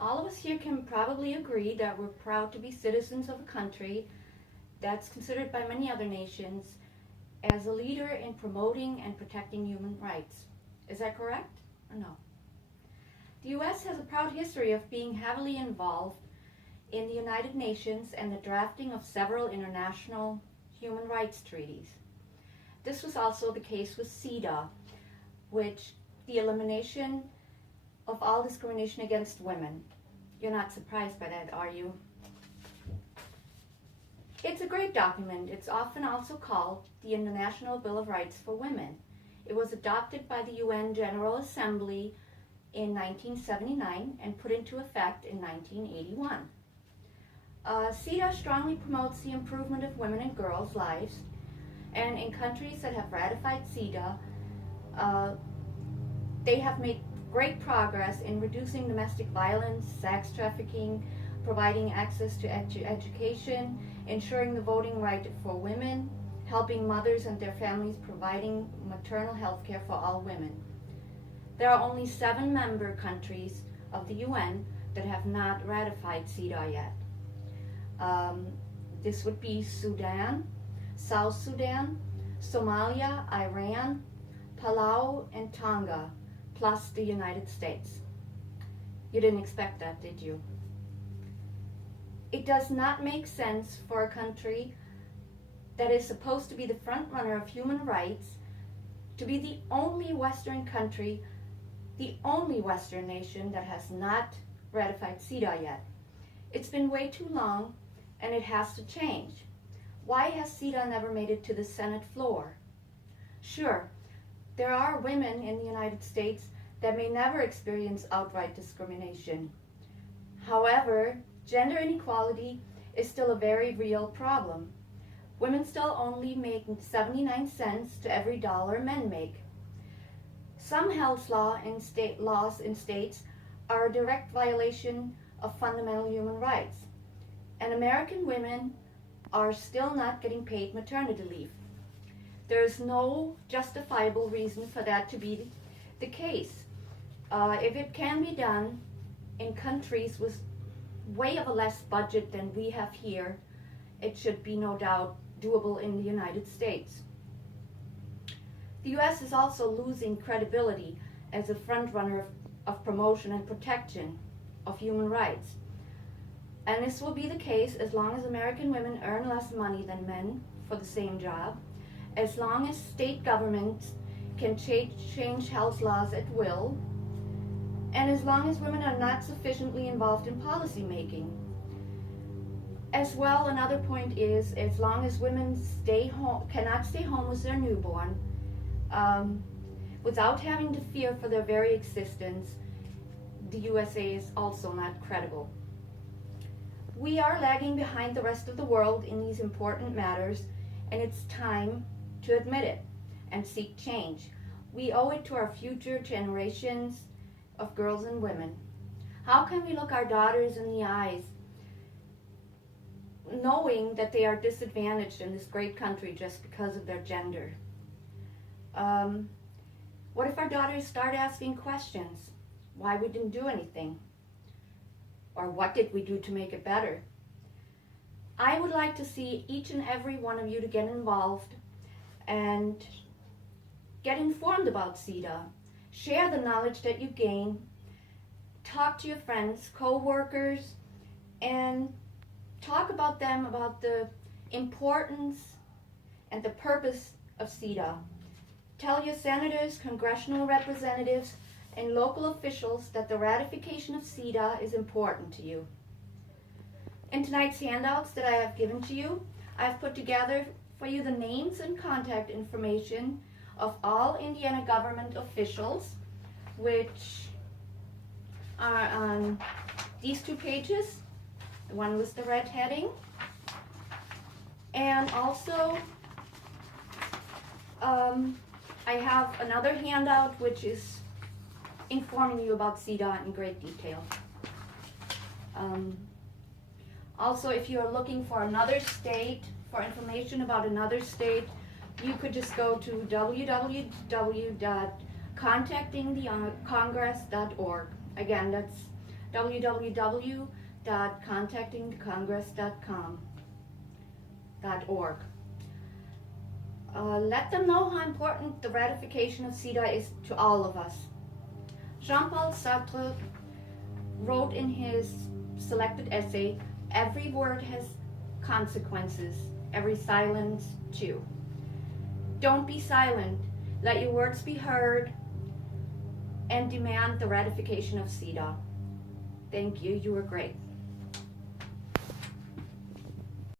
All of us here can probably agree that we're proud to be citizens of a country that's considered by many other nations as a leader in promoting and protecting human rights. Is that correct or no? The U.S. has a proud history of being heavily involved in the United Nations and the drafting of several international human rights treaties. This was also the case with CEDAW, which the elimination of all discrimination against women. You're not surprised by that, are you? It's a great document. It's often also called the International Bill of Rights for Women. It was adopted by the UN General Assembly in 1979 and put into effect in 1981. CEDAW strongly promotes the improvement of women and girls' lives, and in countries that have ratified CEDAW, they have made great progress in reducing domestic violence, sex trafficking, providing access to education, ensuring the voting right for women, helping mothers and their families, providing maternal health care for all women. There are only 7 member countries of the UN that have not ratified CEDAW yet. This would be Sudan, South Sudan, Somalia, Iran, Palau, and Tonga, plus the United States. You didn't expect that, did you? It does not make sense for a country that is supposed to be the front runner of human rights to be the only Western country, the only Western nation that has not ratified CEDAW yet. It's been way too long, and it has to change. Why has CEDAW never made it to the Senate floor? Sure, there are women in the United States that may never experience outright discrimination. However, gender inequality is still a very real problem. Women still only make 79 cents to every dollar men make. Some health laws in states are a direct violation of fundamental human rights, and American women are still not getting paid maternity leave. There is no justifiable reason for that to be the case. If it can be done in countries with way of a less budget than we have here, it should be no doubt doable in the United States. The U.S. is also losing credibility as a frontrunner of promotion and protection of human rights. And this will be the case as long as American women earn less money than men for the same job, as long as state governments can change health laws at will, and as long as women are not sufficiently involved in policy making. As well, another point is, as long as women cannot stay home with their newborn, without having to fear for their very existence, the USA is also not credible. We are lagging behind the rest of the world in these important matters, and it's time to admit it and seek change. We owe it to our future generations of girls and women. How can we look our daughters in the eyes knowing that they are disadvantaged in this great country just because of their gender? What if our daughters start asking questions? Why we didn't do anything? Or what did we do to make it better? I would like to see each and every one of you to get involved and get informed about CEDAW. Share the knowledge that you gain. Talk to your friends, co-workers, and talk about them about the importance and the purpose of CEDAW. Tell your senators, congressional representatives, and local officials that the ratification of CEDAW is important to you. In tonight's handouts that I have given to you, I have put together for you the names and contact information of all Indiana government officials, which are on these 2 pages, the one with the red heading, and also I have another handout which is informing you about CEDAW in great detail. Also, if you are looking for another state, for information about another state, you could just go to www.contactingthecongress.org. Again, that's www.contactingthecongress.org. Let them know how important the ratification of CETA is to all of us. Jean-Paul Sartre wrote in his selected essay, "Every word has consequences, every silence too." Don't be silent. Let your words be heard and demand the ratification of CETA. Thank you. You were great.